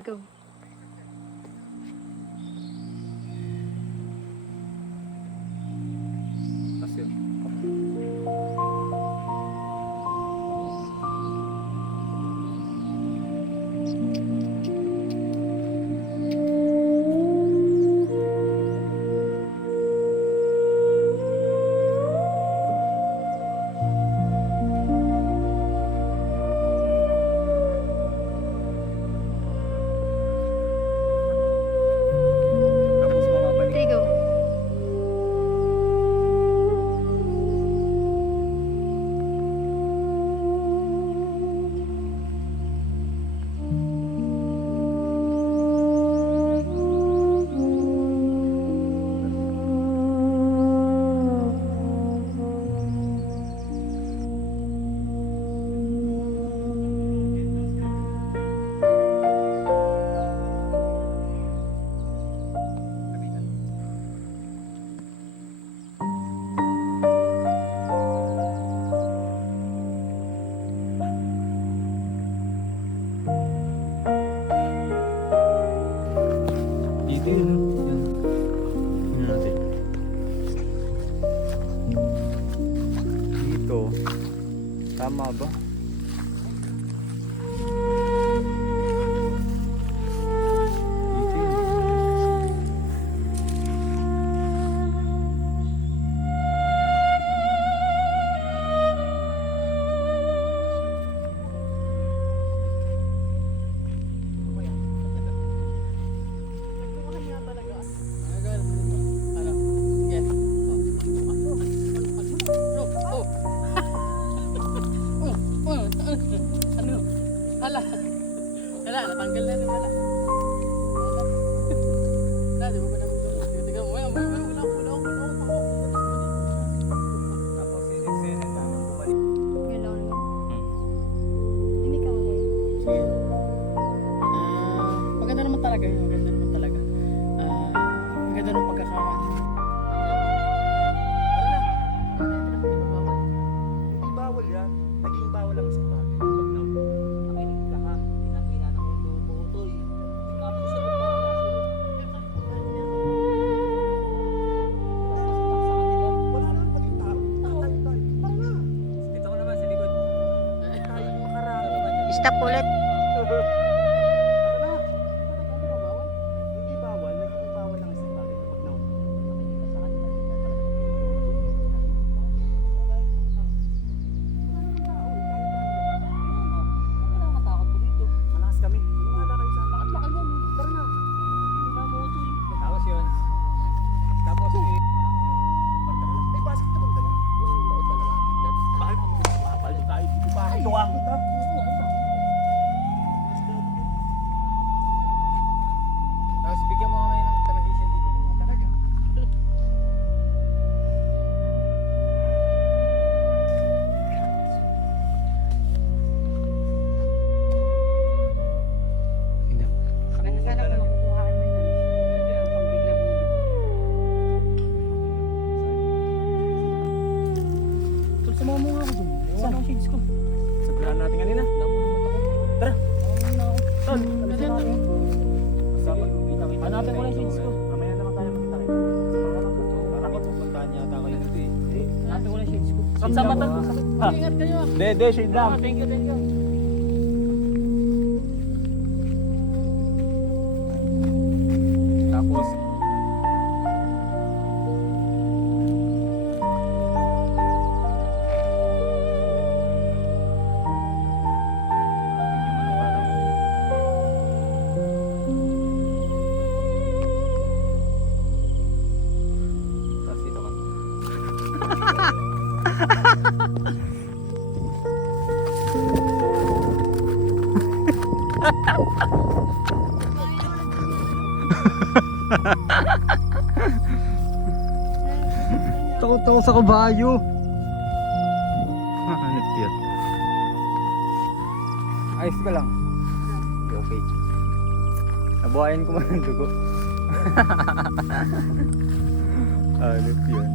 Go. Kasi tapos mababalik. Okay, go. Dito yun. Yan. Tingnan natin. Dito. Tama ba? Dito yun. Wala, natanggal na rin, wala. Di ba ba naman tulog? Tingnan mo, wala. Tapos sineksenen namin bumalik. Galaw na. Hindi ka ako. Sige. Maganda naman talaga yun, maganda naman talaga. Maganda naman pagkakaroon. Hindi bawal yan. Naging bawal ang isang bagay. Pag nakinig ka ha, pinakita ng mundo mo ito eh. Tapos sa iba wala naman paging tao. Tayo. Dito ko naman sa likod. Tayo makarami. Stop ulit. Hindi bawal, naging bawal ang isang bagay. Kapag nakinig ka sa kanila, malakas kami. Wala kayo sa akin. Tara na. Tapos yun. Tapos eh, basketball ka na? Bakit ka lalaki dyan? Bakit mo makapal tayo? Dito pa ako. Tuwa kita. Tapos bigyan mo kami ng transition dito. Talaga. Sana ko makukuhaan mo yun. Pag biglang Tol, sumama mo nga ako dun. Ewan ang shades ko. Sabihan natin kanina. Tara. Tol, Kasi yan, hanapin ko lang yung shades ko. Mamaya naman tayo magkita. Parang pupuntahan yata kayo dito eh. Hanapin ko lang yung shades ko. Shades Sa lang mata. ba? Ingat kayo ah. Dede, shade lang. Thank you. Tapos tapos dito ka. Takot ako sa kabayo. Hanip yun. Ayos ka lang. Okay. Nabuhayan ko man ng dugo. Hanip yun.